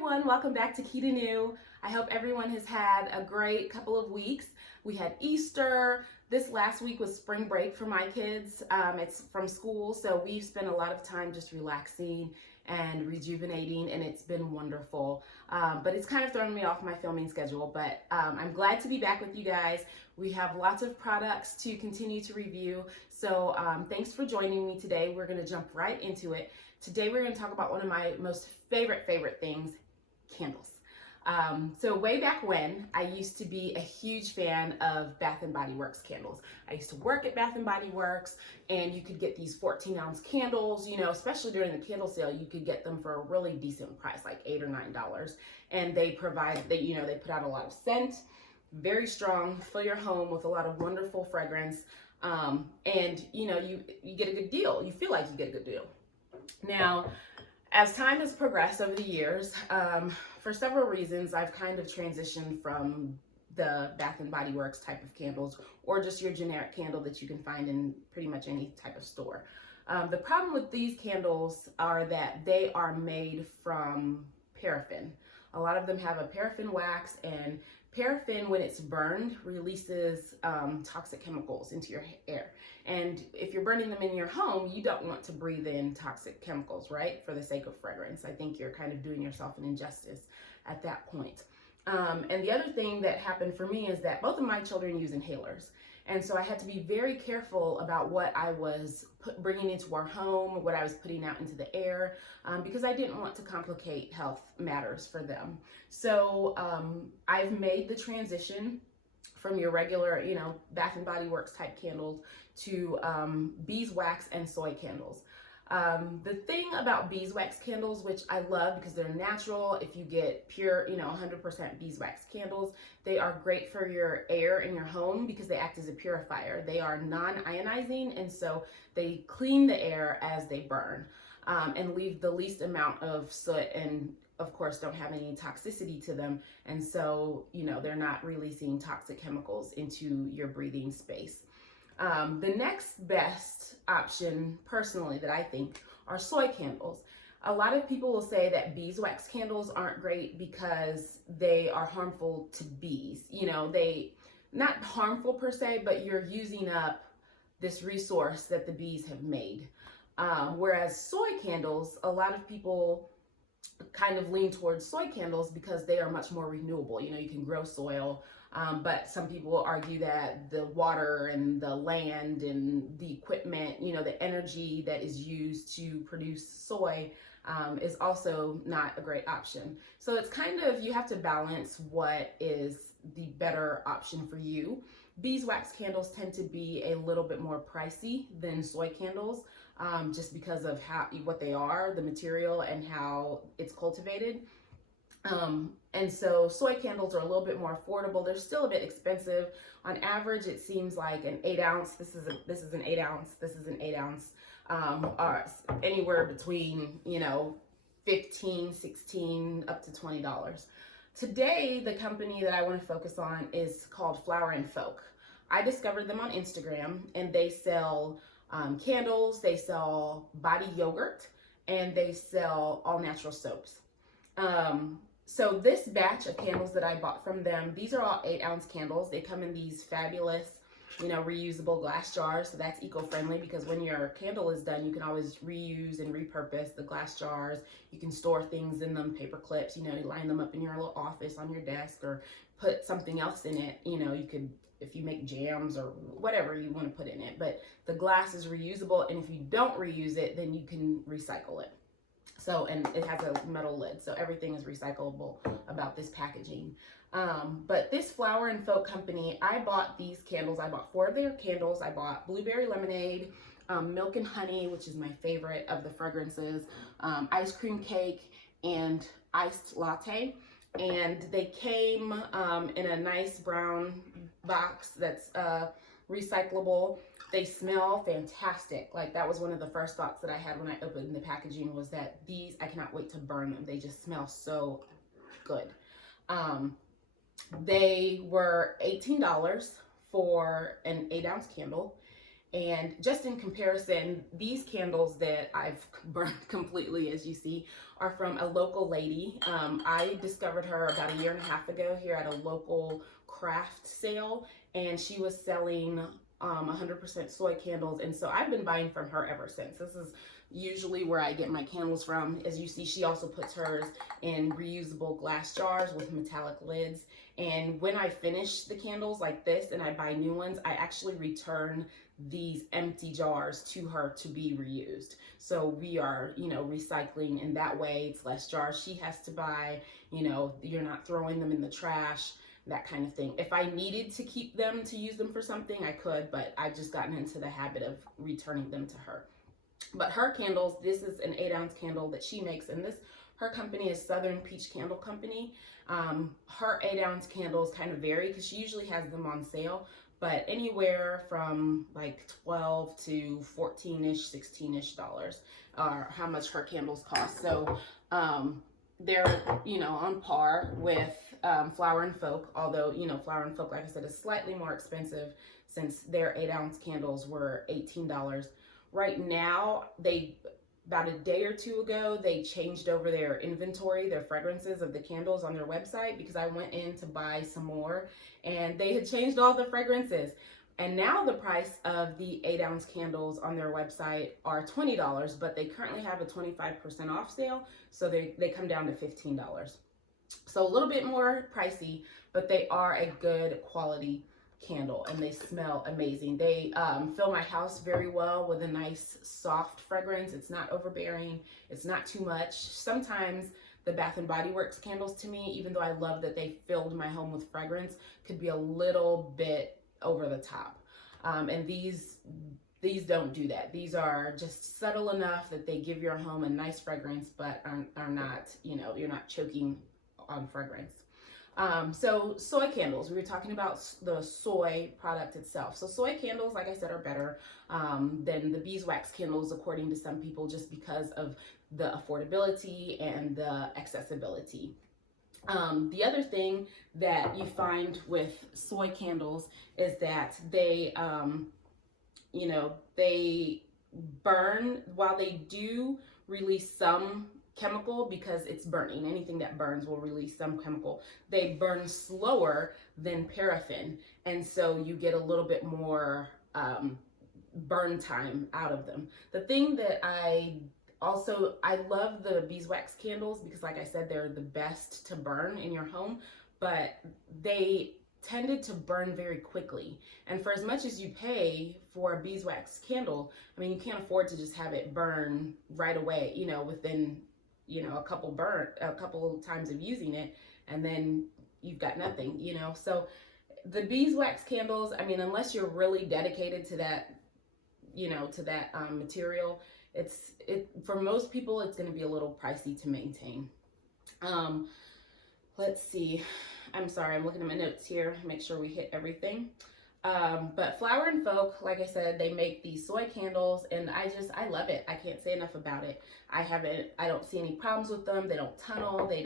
everyone, welcome back to Key to New. I hope everyone has had a great couple of weeks. We had Easter. This last week was spring break for my kids. It's from school, so we've spent a lot of time just relaxing and rejuvenating, and it's been wonderful. But it's kind of thrown me off my filming schedule, but I'm glad to be back with you guys. We have lots of products to continue to review, so thanks for joining me today. We're going to jump right into it. Today we're going to talk about one of my most favorite things, candles. So way back when, I used to be a huge fan of Bath and Body Works candles. I used to work at Bath and Body Works, and you could get these 14-ounce candles, you know, especially during the candle sale, you could get them for a really decent price, like $8 or $9. And they provide, they put out a lot of scent, very strong, fill your home with a lot of wonderful fragrance. And you get a good deal. You feel like you get a good deal. Now, as time has progressed over the years, for several reasons, I've kind of transitioned from the Bath and Body Works type of candles or just your generic candle that you can find in pretty much any type of store. The problem with these candles are that they are made from paraffin. A lot of them have a paraffin wax, and paraffin, when it's burned, releases toxic chemicals into your air. And if you're burning them in your home, you don't want to breathe in toxic chemicals, right? For the sake of fragrance. I think you're kind of doing yourself an injustice at that point. And the other thing that happened for me is that both of my children use inhalers. And so I had to be very careful about what I was bringing into our home, what I was putting out into the air, because I didn't want to complicate health matters for them. So I've made the transition from your regular, Bath and Body Works type candles to beeswax and soy candles. The thing about beeswax candles, which I love because they're natural, if you get pure, 100% beeswax candles, they are great for your air in your home because they act as a purifier. They are non-ionizing, and so they clean the air as they burn and leave the least amount of soot, and of course don't have any toxicity to them. And so, they're not releasing toxic chemicals into your breathing space. The next best option, personally, that I think are soy candles. A lot of people will say that beeswax candles aren't great because they are harmful to bees. They, not harmful per se, but you're using up this resource that the bees have made. Whereas soy candles, a lot of people kind of lean towards soy candles because they are much more renewable. You can grow soil. But some people argue that the water and the land and the equipment, the energy that is used to produce soy is also not a great option. So it's kind of, you have to balance what is the better option for you. Beeswax candles tend to be a little bit more pricey than soy candles, just because of what they are, the material, and how it's cultivated. And so soy candles are a little bit more affordable. They're still a bit expensive. On average, it seems like an 8-ounce. This is an 8-ounce. This is an 8-ounce. Are anywhere between 15, 16, up to $20. Today, the company that I want to focus on is called Flower and Folk. I discovered them on Instagram, and they sell candles. They sell body yogurt, and they sell all natural soaps. So this batch of candles that I bought from them, these are all 8-ounce candles. They come in these fabulous, reusable glass jars. So that's eco-friendly because when your candle is done, you can always reuse and repurpose the glass jars. You can store things in them, paper clips, you line them up in your little office on your desk, or put something else in it. You could, if you make jams or whatever you want to put in it, but the glass is reusable. And if you don't reuse it, then you can recycle it. So, and it has a metal lid, so everything is recyclable about this packaging. But this Flower and Folk company, I bought these candles. I bought 4 of their candles. I bought blueberry lemonade, milk and honey, which is my favorite of the fragrances, ice cream cake, and iced latte. And they came in a nice brown box that's recyclable. They smell fantastic. Like, that was one of the first thoughts that I had when I opened the packaging, was that these, I cannot wait to burn them. They just smell so good. They were $18 for an 8-ounce candle. And just in comparison, these candles that I've burned completely, as you see, are from a local lady. I discovered her about a year and a half ago here at a local craft sale, and she was selling 100% soy candles. And so I've been buying from her ever since. This is usually where I get my candles from. As you see, she also puts hers in reusable glass jars with metallic lids. And when I finish the candles like this and I buy new ones, I actually return these empty jars to her to be reused. So we are, recycling in that way. It's less jars she has to buy, you're not throwing them in the trash, that kind of thing. If I needed to keep them to use them for something, I could, but I've just gotten into the habit of returning them to her. But her candles, this is an 8-ounce candle that she makes, and her company is Southern Peach Candle Company. Her 8-ounce candles kind of vary because she usually has them on sale, but anywhere from like 12 to 14-ish, 16-ish dollars are how much her candles cost. So they're, on par with Flower and Folk, although, Flower and Folk, like I said, is slightly more expensive since their 8-ounce candles were $18. Right now, about a day or two ago, they changed over their inventory, their fragrances of the candles on their website, because I went in to buy some more and they had changed all the fragrances. And now the price of the 8-ounce candles on their website are $20, but they currently have a 25% off sale. So they come down to $15. So a little bit more pricey, but they are a good quality candle and they smell amazing. They fill my house very well with a nice soft fragrance. It's not overbearing, it's not too much. Sometimes the Bath and Body Works candles, to me, even though I love that they filled my home with fragrance, could be a little bit over the top. And these don't do that. These are just subtle enough that they give your home a nice fragrance, but are not, you're not choking on fragrance. So soy candles, we were talking about the soy product itself. So soy candles, like I said, are better than the beeswax candles, according to some people, just because of the affordability and the accessibility. The other thing that you find with soy candles is that they, they burn. While they do release some chemical, because it's burning, anything that burns will release some chemical, they burn slower than paraffin, and so you get a little bit more burn time out of them. The thing that I love the beeswax candles because, like I said, they're the best to burn in your home, but they tended to burn very quickly. And for as much as you pay for a beeswax candle, I mean, you can't afford to just have it burn right away, within a couple times of using it, and then you've got nothing, So the beeswax candles, I mean, unless you're really dedicated to that, material, for most people, it's going to be a little pricey to maintain. Let's see. I'm sorry, I'm looking at my notes here, make sure we hit everything. But Flower and Folk, like I said, they make these soy candles, and I love it. I can't say enough about it. I don't see any problems with them. They don't tunnel. They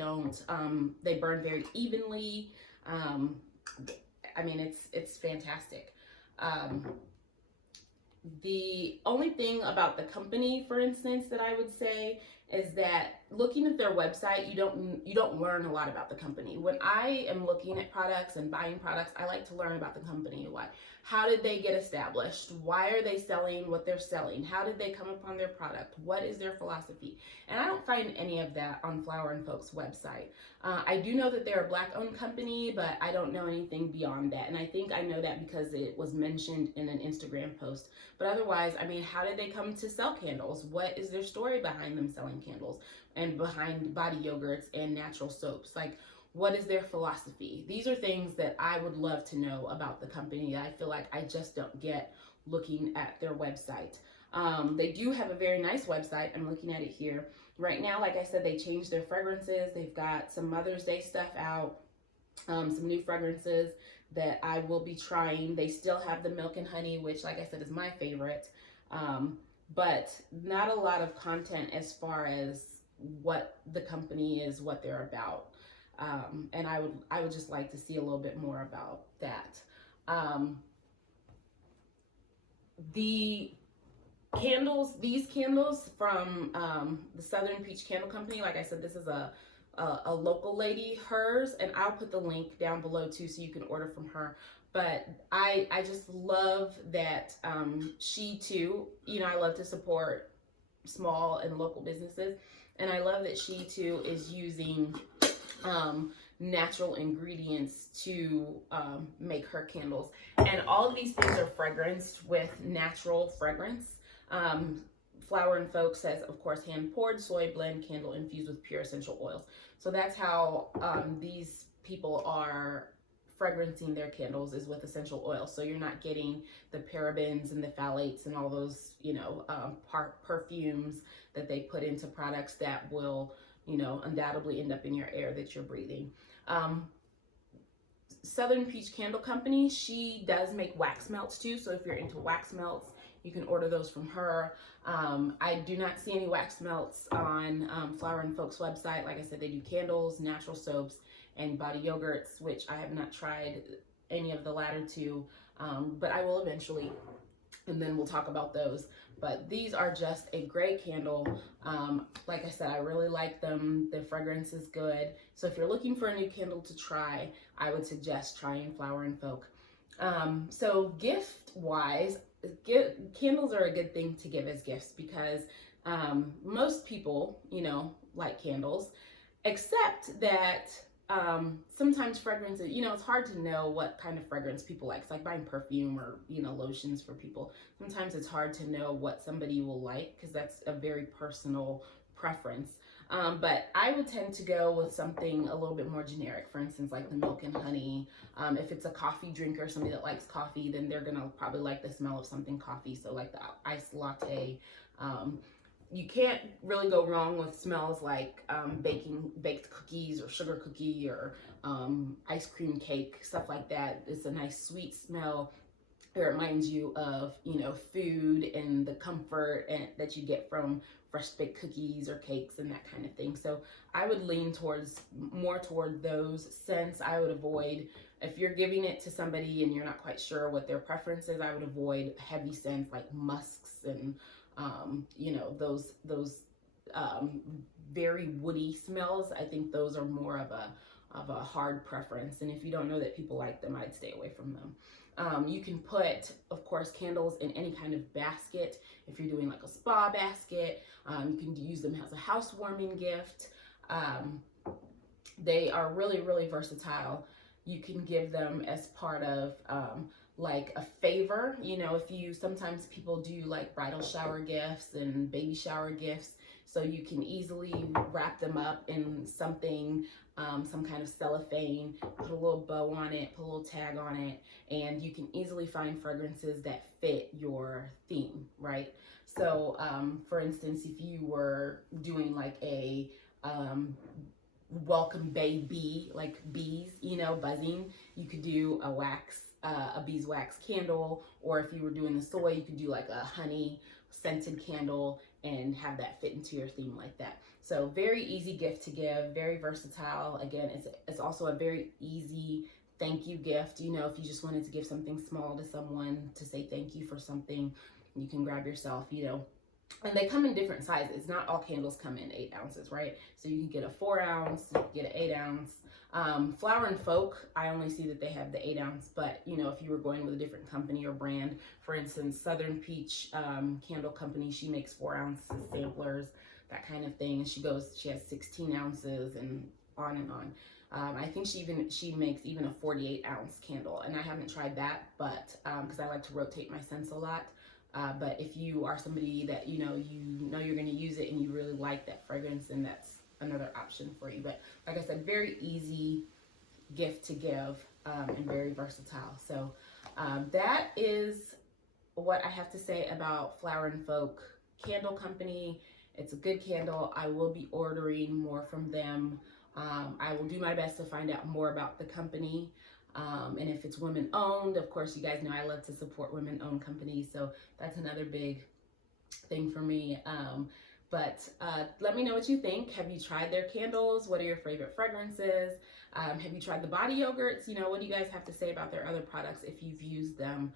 burn very evenly. I mean, it's fantastic. The only thing about the company, for instance, that I would say is that looking at their website, you don't learn a lot about the company. When I am looking at products and buying products, I like to learn about the company. How did they get established? Why are they selling what they're selling? How did they come upon their product? What is their philosophy? And I don't find any of that on Flower and Folk's website. I do know that they're a Black-owned company, but I don't know anything beyond that. And I think I know that because it was mentioned in an Instagram post. But otherwise, I mean, how did they come to sell candles? What is their story behind them selling candles and behind body yogurts and natural soaps? What is their philosophy? These are things that I would love to know about the company. I feel like I just don't get looking at their website. They do have a very nice website. I'm looking at it here. Right now, like I said, they changed their fragrances. They've got some Mother's Day stuff out, some new fragrances that I will be trying. They still have the milk and honey, which, like I said, is my favorite, but not a lot of content as far as what the company is, what they're about. And I would just like to see a little bit more about that. The candles, these candles from the Southern Peach Candle Company, like I said, this is a local lady, hers, and I'll put the link down below too so you can order from her. But I just love that she too, you know, I love to support small and local businesses, and I love that she too is using natural ingredients to make her candles. And all of these things are fragranced with natural fragrance. Flower and Folk says, of course, hand poured soy blend candle infused with pure essential oils. So that's how these people are fragrancing their candles, is with essential oils. So you're not getting the parabens and the phthalates and all those, you know, perfumes that they put into products that will, you know, undoubtedly end up in your air that you're breathing. Southern Peach Candle Company, she does make wax melts too. So if you're into wax melts, you can order those from her. I do not see any wax melts on Flower and Folk's website. Like I said, they do candles, natural soaps, and body yogurts, which I have not tried any of the latter two, but I will eventually, and then we'll talk about those. But these are just a great candle. Like I said, I really like them. The fragrance is good. So if you're looking for a new candle to try, I would suggest trying Flower and Folk. So gift-wise, candles are a good thing to give as gifts because most people, you know, like candles, except that sometimes fragrances, you know, it's hard to know what kind of fragrance people like. It's like buying perfume or, you know, lotions for people. Sometimes it's hard to know what somebody will like because that's a very personal preference. But I would tend to go with something a little bit more generic. For instance, like the milk and honey. If it's a coffee drinker, somebody that likes coffee, then they're gonna probably like the smell of something coffee. So like the iced latte. You can't really go wrong with smells like baked cookies or sugar cookie or ice cream cake, stuff like that. It's a nice sweet smell. It reminds you of, you know, food and the comfort that you get from fresh baked cookies or cakes and that kind of thing. So I would lean more toward those scents. I would avoid, if you're giving it to somebody and you're not quite sure what their preference is, I would avoid heavy scents like musks and you know, those very woody smells. I think those are more of a hard preference. And if you don't know that people like them, I'd stay away from them. You can put, of course, candles in any kind of basket. If you're doing like a spa basket, you can use them as a housewarming gift. They are really, really versatile. You can give them as part of like a favor. You know, sometimes people do like bridal shower gifts and baby shower gifts. So you can easily wrap them up in something, some kind of cellophane, put a little bow on it, put a little tag on it, and you can easily find fragrances that fit your theme, right? So, for instance, if you were doing like a welcome baby, like bees, you know, buzzing, you could do a beeswax candle, or if you were doing the soy, you could do like a honey scented candle and have that fit into your theme like that. So very easy gift to give, very versatile. Again, it's also a very easy thank you gift. You know, if you just wanted to give something small to someone to say thank you for something, you can grab yourself, you know. And they come in different sizes. Not all candles come in 8 ounces, right? So you can get a 4 ounce, you can get an 8 ounce. Flower and Folk, I only see that they have the 8 ounce, but you know, if you were going with a different company or brand, for instance, Southern Peach Candle Company, she makes 4 ounce samplers, that kind of thing. And she has 16 ounces and on and on. I think she makes even a 48 ounce candle, and I haven't tried that, but because I like to rotate my scents a lot. But if you are somebody that you know you're going to use it and you really like that fragrance, then that's another option for you. But like I said, very easy gift to give and very versatile. So that is what I have to say about Flower and Folk Candle Company. It's a good candle. I will be ordering more from them. I will do my best to find out more about the company. And if it's women owned, of course, you guys know I love to support women owned companies. So that's another big thing for me. But let me know what you think. Have you tried their candles? What are your favorite fragrances? Have you tried the body yogurts? You know, what do you guys have to say about their other products if you've used them?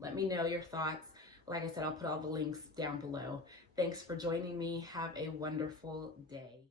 Let me know your thoughts. Like I said, I'll put all the links down below. Thanks for joining me. Have a wonderful day.